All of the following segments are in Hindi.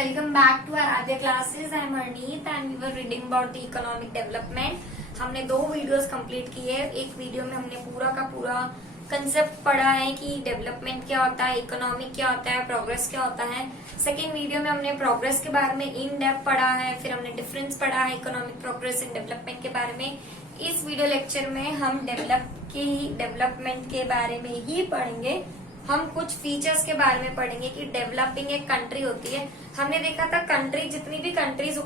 welcome back to our other classes. I am Harneet and we were reading about the economic development. हमने 2 वीडियोस कंप्लीट किए। एक वीडियो में हमने पूरा का पूरा कंसेप्ट पढ़ा है कि डेवलपमेंट क्या होता है, इकोनॉमिक क्या होता है, प्रोग्रेस क्या होता है। सेकेंड वीडियो में हमने प्रोग्रेस के बारे में इन डेप्थ पढ़ा है, फिर हमने डिफरेंस पढ़ा है इकोनॉमिक प्रोग्रेस एंड डेवलपमेंट के बारे में। इस वीडियो लेक्चर में हम डेवलपमेंट के बारे में ही पढ़ेंगे। हम कुछ फीचर्स के बारे में पढ़ेंगे कि डेवलपिंग एक कंट्री होती है। हमने देखा था कंट्री, जितनी भी कंट्रीज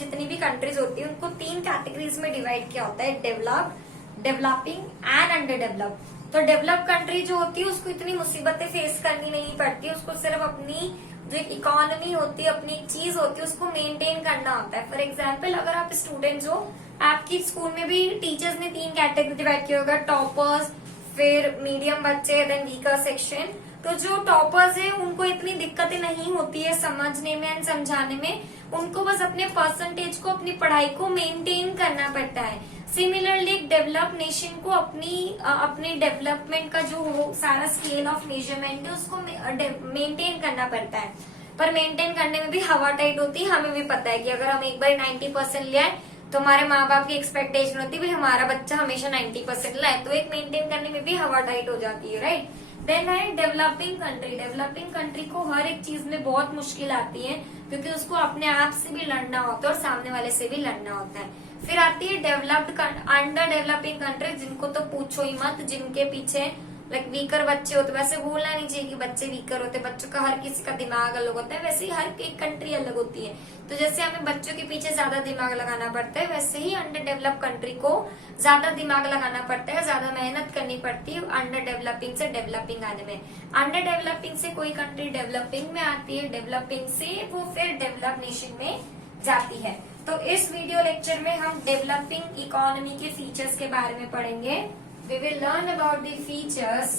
जितनी भी कंट्रीज होती है उनको 3 कैटेगरीज में डिवाइड किया होता है, developed, developing and under develop. तो डेवलप कंट्री जो होती है उसको इतनी मुसीबतें फेस करनी नहीं पड़ती, उसको सिर्फ अपनी जो इकोनॉमी होती है, अपनी एक चीज होती है, उसको मेंटेन करना होता है। फॉर एग्जाम्पल, अगर आप स्टूडेंट्स हो, आपकी स्कूल में भी टीचर्स ने 3 कैटेगरी डिवाइड किया होगा, टॉपर्स, फिर मीडियम बच्चे, देन वीकर सेक्शन। तो जो टॉपर्स है उनको इतनी दिक्कतें नहीं होती है समझने में एंड समझाने में, उनको बस अपने परसेंटेज को, अपनी पढ़ाई को मेंटेन करना पड़ता है। सिमिलरली एक डेवलप नेशन को अपनी डेवलपमेंट का जो सारा स्केल ऑफ मेजरमेंट है उसको मेंटेन करना पड़ता है। पर मेंटेन करने में भी हवा टाइट होती है। हमें भी पता है कि अगर हम एक बार 90% ले आए तो हमारे माँ बाप की एक्सपेक्टेशन होती है हमारा बच्चा हमेशा 90% लाए, तो एक मेंटेन करने में भी हवा टाइट हो जाती है, राइट। देन है डेवलपिंग कंट्री। डेवलपिंग कंट्री को हर एक चीज में बहुत मुश्किल आती है क्योंकि उसको अपने आप से भी लड़ना होता है और सामने वाले से भी लड़ना होता है। फिर आती है डेवलप्ड अंडर डेवलपिंग कंट्री, जिनको तो पूछो ही मत, जिनके पीछे वीकर बच्चे होते। वैसे बोलना नहीं चाहिए कि बच्चे वीकर होते, बच्चों का हर किसी का दिमाग अलग होता है, वैसे ही हर एक कंट्री अलग होती है। तो जैसे हमें बच्चों के पीछे ज्यादा दिमाग लगाना पड़ता है, वैसे ही अंडर डेवलप कंट्री को ज्यादा दिमाग लगाना पड़ता है, ज्यादा मेहनत करनी पड़ती है अंडर डेवलपिंग से डेवलपिंग आने में। अंडर डेवलपिंग से कोई कंट्री डेवलपिंग में आती है, डेवलपिंग से वो फिर डेवलप नेशन में जाती है। तो इस वीडियो लेक्चर में हम डेवलपिंग इकोनॉमी के फीचर्स के बारे में पढ़ेंगे। We will learn about the features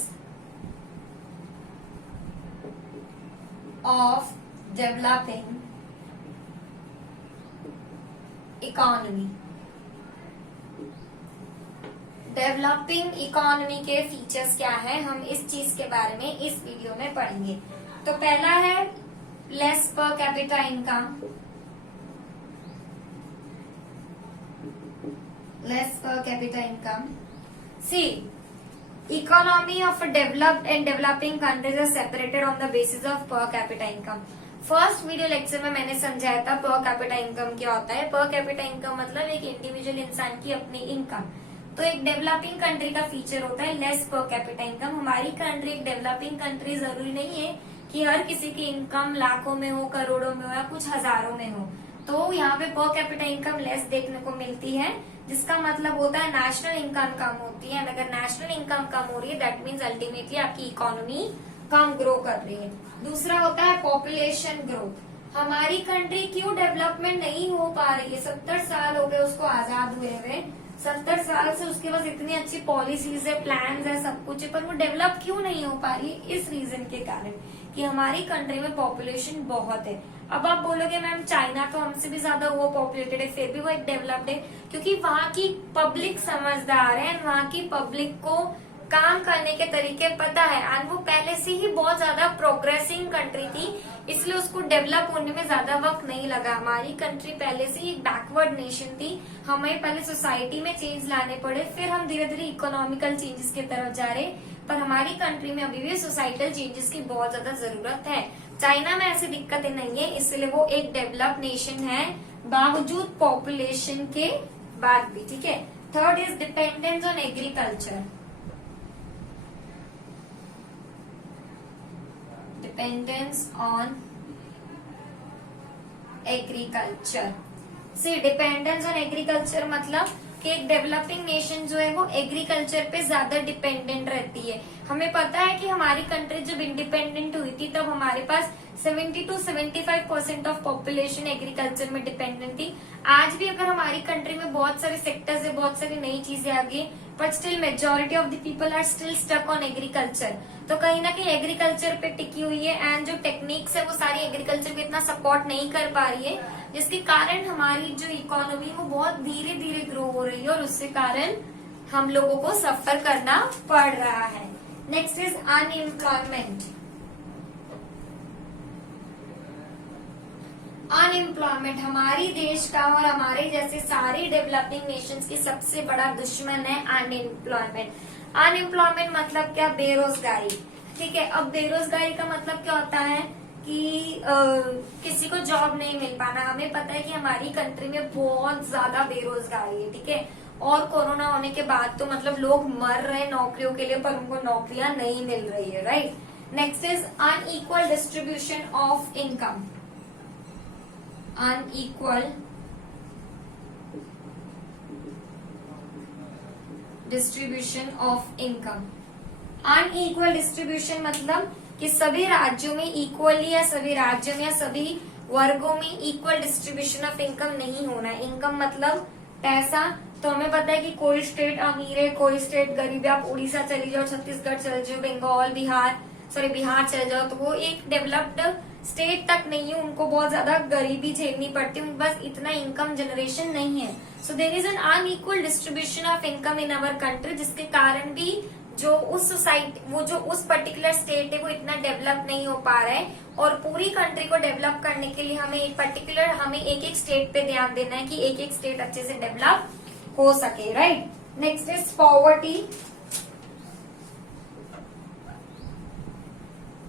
of developing economy. Developing economy के फीचर्स क्या है, हम इस चीज के बारे में इस वीडियो में पढ़ेंगे। तो पहला है less per capita income. Less per capita income. See, economy of developed and developing countries are separated on the basis of per capita income. First video lecture में मैंने समझाया था per capita income क्या होता है। per capita income मतलब एक इंडिविजुअल इंसान की अपनी इनकम। तो एक डेवलपिंग कंट्री का फीचर होता है लेस per capita income। हमारी कंट्री एक डेवलपिंग कंट्री जरूरी नहीं है कि हर किसी की इनकम लाखों में हो, करोड़ों में हो या कुछ हजारों में हो। तो यहाँ पे पर कैपिटा इनकम लेस देखने को मिलती है, जिसका मतलब होता है नेशनल इनकम कम होती है। अगर नेशनल इनकम कम हो रही है दैट मीन्स अल्टीमेटली आपकी इकोनॉमी कम ग्रो कर रही है। दूसरा होता है पॉपुलेशन ग्रोथ। हमारी कंट्री क्यों डेवलपमेंट नहीं हो पा रही है? 70 साल हो गए उसको आजाद हुए हुए, 70 साल से उसके पास इतनी अच्छी पॉलिसीज है, प्लान्स है, सब कुछ है, पर वो डेवलप क्यों नहीं हो पा रही है? इस रीजन के कारण कि हमारी कंट्री में पॉपुलेशन बहुत है। अब आप बोलोगे मैम चाइना तो हमसे भी ज्यादा वो पॉपुलेटेड है, फिर भी वो एक डेवलप्ड है क्योंकि वहाँ की पब्लिक समझदार है, वहाँ की पब्लिक को काम करने के तरीके पता है एंड वो पहले से ही बहुत ज्यादा प्रोग्रेसिंग कंट्री थी, इसलिए उसको डेवलप होने में ज्यादा वक्त नहीं लगा। हमारी कंट्री पहले से ही बैकवर्ड नेशन थी, हमें पहले सोसाइटी में चेंज लाने पड़े, फिर हम धीरे धीरे इकोनॉमिकल चेंजेस की तरफ जा रहे, पर हमारी कंट्री में अभी भी सोसाइटल चेंजेस की बहुत ज्यादा जरूरत है। चाइना में ऐसी दिक्कतें नहीं है, इसलिए वो एक डेवलप नेशन है बावजूद पॉपुलेशन के बाद भी, ठीक है। Third is dependence on agriculture. Dependence on agriculture. C dependence on agriculture मतलब कि एक डेवलपिंग नेशन जो है वो एग्रीकल्चर पे ज्यादा डिपेंडेंट रहती है। हमें पता है कि हमारी कंट्री जब इंडिपेंडेंट हुई थी तब हमारे पास 70 to 75% ऑफ पॉपुलेशन एग्रीकल्चर में डिपेंडेंट थी। आज भी अगर हमारी कंट्री में बहुत सारे सेक्टर्स है, बहुत सारी नई चीजें आ गई, but still majority of the people are still stuck on agriculture. तो कहीं ना कहीं एग्रीकल्चर पे टिकी हुई है एंड जो टेक्निक्स है वो सारी एग्रीकल्चर को इतना सपोर्ट नहीं कर पा रही है, जिसके कारण हमारी जो इकोनॉमी वो बहुत धीरे धीरे ग्रो हो रही है और उसके कारण हम लोगों को सफर करना पड़ रहा है। Next is unemployment. अनएम्प्लॉयमेंट हमारी देश का और हमारे जैसे सारे डेवलपिंग नेशंस की सबसे बड़ा दुश्मन है अनएम्प्लॉयमेंट। अनएम्प्लॉयमेंट मतलब क्या? बेरोजगारी। ठीक है, अब बेरोजगारी का मतलब क्या होता है कि किसी को जॉब नहीं मिल पाना। हमें पता है कि हमारी कंट्री में बहुत ज्यादा बेरोजगारी है। ठीक है, और कोरोना होने के बाद तो मतलब लोग मर रहे हैं नौकरियों के लिए, पर उनको नौकरियां नहीं मिल रही है। Right. Next is unequal distribution of income. Unequal distribution of income. Unequal distribution मतलब कि सभी राज्यों में इक्वली या सभी राज्यों में या सभी वर्गों में इक्वल डिस्ट्रीब्यूशन ऑफ इनकम नहीं होना। इनकम मतलब पैसा। तो हमें पता है कि कोई स्टेट अमीर है, कोई स्टेट गरीब है। आप उड़ीसा चली जाओ, छत्तीसगढ़ चले जाओ, बंगाल, बिहार चले जाओ, तो वो एक डेवलप्ड स्टेट तक नहीं है, उनको बहुत ज्यादा गरीबी झेलनी पड़ती है, उनके पास इतना इनकम जनरेशन नहीं है। So there is an unequal distribution of income in our country, जिसके कारण भी जो उस सोसाइटी, वो जो उस पर्टिकुलर स्टेट है वो इतना डेवलप नहीं हो पा रहा है। और पूरी कंट्री को डेवलप करने के लिए हमें एक एक स्टेट पे ध्यान देना है कि एक एक स्टेट अच्छे से डेवलप हो सके। Right. Next is poverty.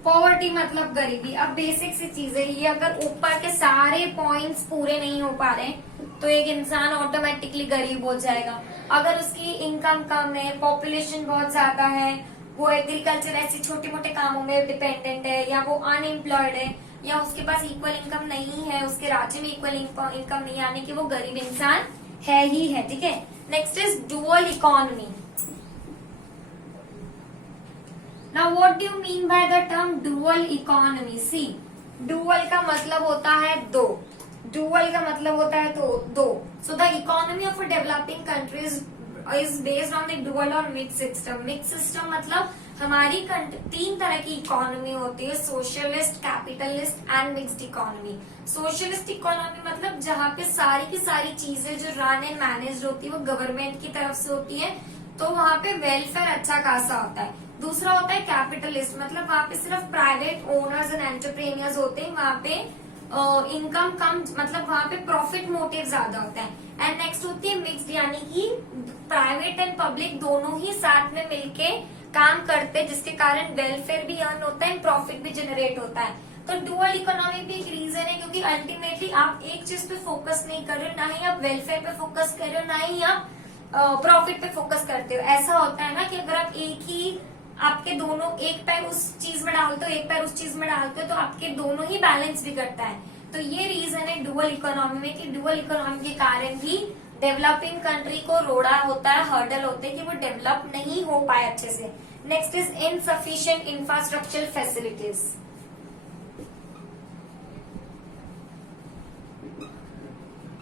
Poverty मतलब गरीबी। अब बेसिक सी चीज है ये, अगर ऊपर के सारे पॉइंट्स पूरे नहीं हो पा रहे तो एक इंसान ऑटोमेटिकली गरीब हो जाएगा। अगर उसकी इनकम कम है, पॉपुलेशन बहुत ज्यादा है, वो एग्रीकल्चर ऐसे छोटे मोटे कामों में डिपेंडेंट है, या वो अनएम्प्लॉयड है, या उसके पास इक्वल इनकम नहीं है, उसके राज्य में इक्वल इनकम नहीं आने की, वो गरीब इंसान है ही है। ठीक है। Next is dual economy. Now what do you mean by the term dual economy? See, dual का मतलब होता है दो। dual का मतलब होता है तो दो। So the economy of a developing country is based on the dual और mixed system. Mixed system मतलब हमारी तीन तरह की इकोनॉमी होती है, socialist, capitalist and mixed economy. Socialist economy मतलब जहाँ पे सारी की सारी चीजें जो रन एंड मैनेज होती है वो गवर्नमेंट की तरफ से होती है, तो वहाँ पे वेलफेयर अच्छा खासा होता है। दूसरा होता है कैपिटलिस्ट, मतलब वहाँ पे सिर्फ प्राइवेट ओनर्स एंड एंटरप्रेन्योर्स होते हैं, वहाँ पे इनकम कम, मतलब वहाँ पे प्रॉफिट मोटिव ज्यादा होता है। एंड नेक्स्ट होती है मिक्स्ड, यानी कि प्राइवेट एंड पब्लिक दोनों ही साथ में मिलके काम करते हैं, जिसके कारण वेलफेयर भी अर्न होता है एंड प्रॉफिट भी जनरेट होता है। तो डुअल इकोनॉमी भी एक रीजन है, क्योंकि अल्टीमेटली आप एक चीज पे फोकस नहीं कर रहे हो, ना ही आप वेलफेयर पे फोकस कर रहे हो, ना ही आप प्रॉफिट पे फोकस करते हो। ऐसा होता है ना कि अगर आप आपके दोनों एक पैर उस चीज में डालते हो, एक पैर उस चीज में डालते हो, तो आपके दोनों ही बैलेंस बिगड़ता है। तो ये रीजन है डुअल इकोनॉमी में कि डुअल इकोनॉमी के कारण भी डेवलपिंग कंट्री को रोड़ा होता है, हर्डल होते हैं कि वो डेवलप नहीं हो पाए अच्छे से। Next is insufficient infrastructural facilities.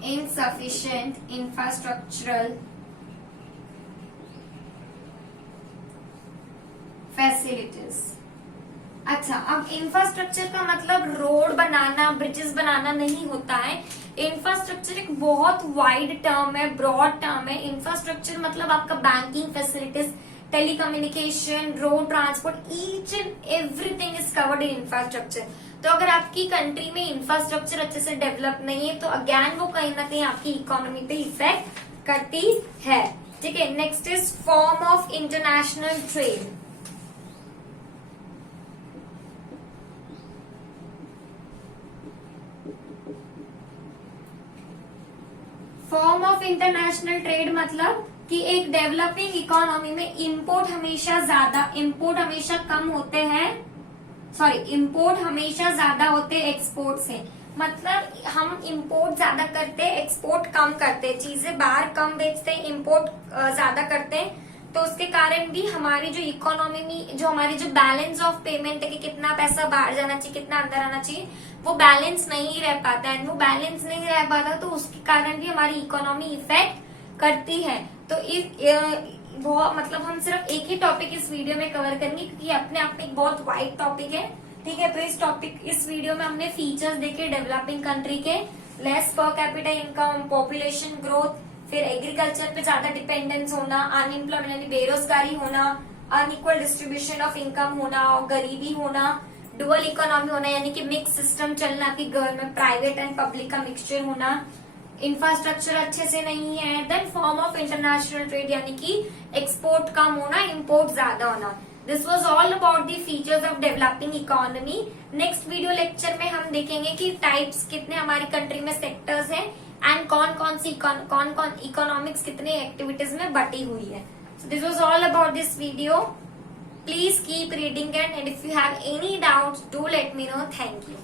Insufficient infrastructural facilities. अच्छा, अब इंफ्रास्ट्रक्चर का मतलब रोड बनाना, ब्रिजेस बनाना नहीं होता है। इंफ्रास्ट्रक्चर एक बहुत वाइड टर्म है, ब्रॉड टर्म है। इंफ्रास्ट्रक्चर मतलब आपका banking facilities, telecommunication, road transport, each and everything is covered in infrastructure. तो अगर आपकी कंट्री में इंफ्रास्ट्रक्चर अच्छे से डेवलप नहीं है तो अगेन वो कहीं ना कहीं आपकी इकोनॉमी पे इफेक्ट करती है। ठीक है। Next is form of international trade. Form of international trade मतलब कि एक डेवलपिंग इकोनॉमी में इंपोर्ट हमेशा कम होते हैं, इंपोर्ट हमेशा ज्यादा होते हैं एक्सपोर्ट से। मतलब हम इंपोर्ट ज्यादा करते हैं, एक्सपोर्ट कम करते हैं, चीजें बाहर कम बेचते हैं, इंपोर्ट ज्यादा करते हैं। तो उसके कारण भी हमारी जो इकोनॉमी में जो हमारी जो बैलेंस ऑफ पेमेंट है कि कितना पैसा बाहर जाना चाहिए, कितना अंदर आना चाहिए, वो बैलेंस नहीं रह पाता है। वो बैलेंस नहीं रह पाता तो उसके कारण भी हमारी इकोनॉमी इफेक्ट करती है। तो वो मतलब हम सिर्फ एक ही टॉपिक इस वीडियो में कवर करेंगे, क्योंकि अपने आप में एक बहुत वाइड टॉपिक है। ठीक है। तो इस वीडियो में हमने फीचर्स देखे डेवलपिंग कंट्री के, less per capita income, population growth, फिर एग्रीकल्चर पे ज्यादा डिपेंडेंस होना, अनएम्प्लॉयमेंट यानी बेरोजगारी होना, अनइक्वल डिस्ट्रीब्यूशन ऑफ इनकम होना और गरीबी होना, डुअल इकोनॉमी होना यानी कि मिक्स सिस्टम चलना, आपकी गवर्नमेंट प्राइवेट एंड पब्लिक का मिक्सचर होना, इंफ्रास्ट्रक्चर अच्छे से नहीं है, then form of international trade यानी कि एक्सपोर्ट कम होना, इम्पोर्ट ज्यादा होना। This was all about the features of developing economy. Next video lecture में हम देखेंगे कि टाइप्स कितने हमारी कंट्री में सेक्टर्स हैं एंड कौन कौन इकोनॉमिक्स कितने एक्टिविटीज में बटी हुई है। So this was all about this video. Please keep reading it, and if you have any doubts, do let me know. Thank you.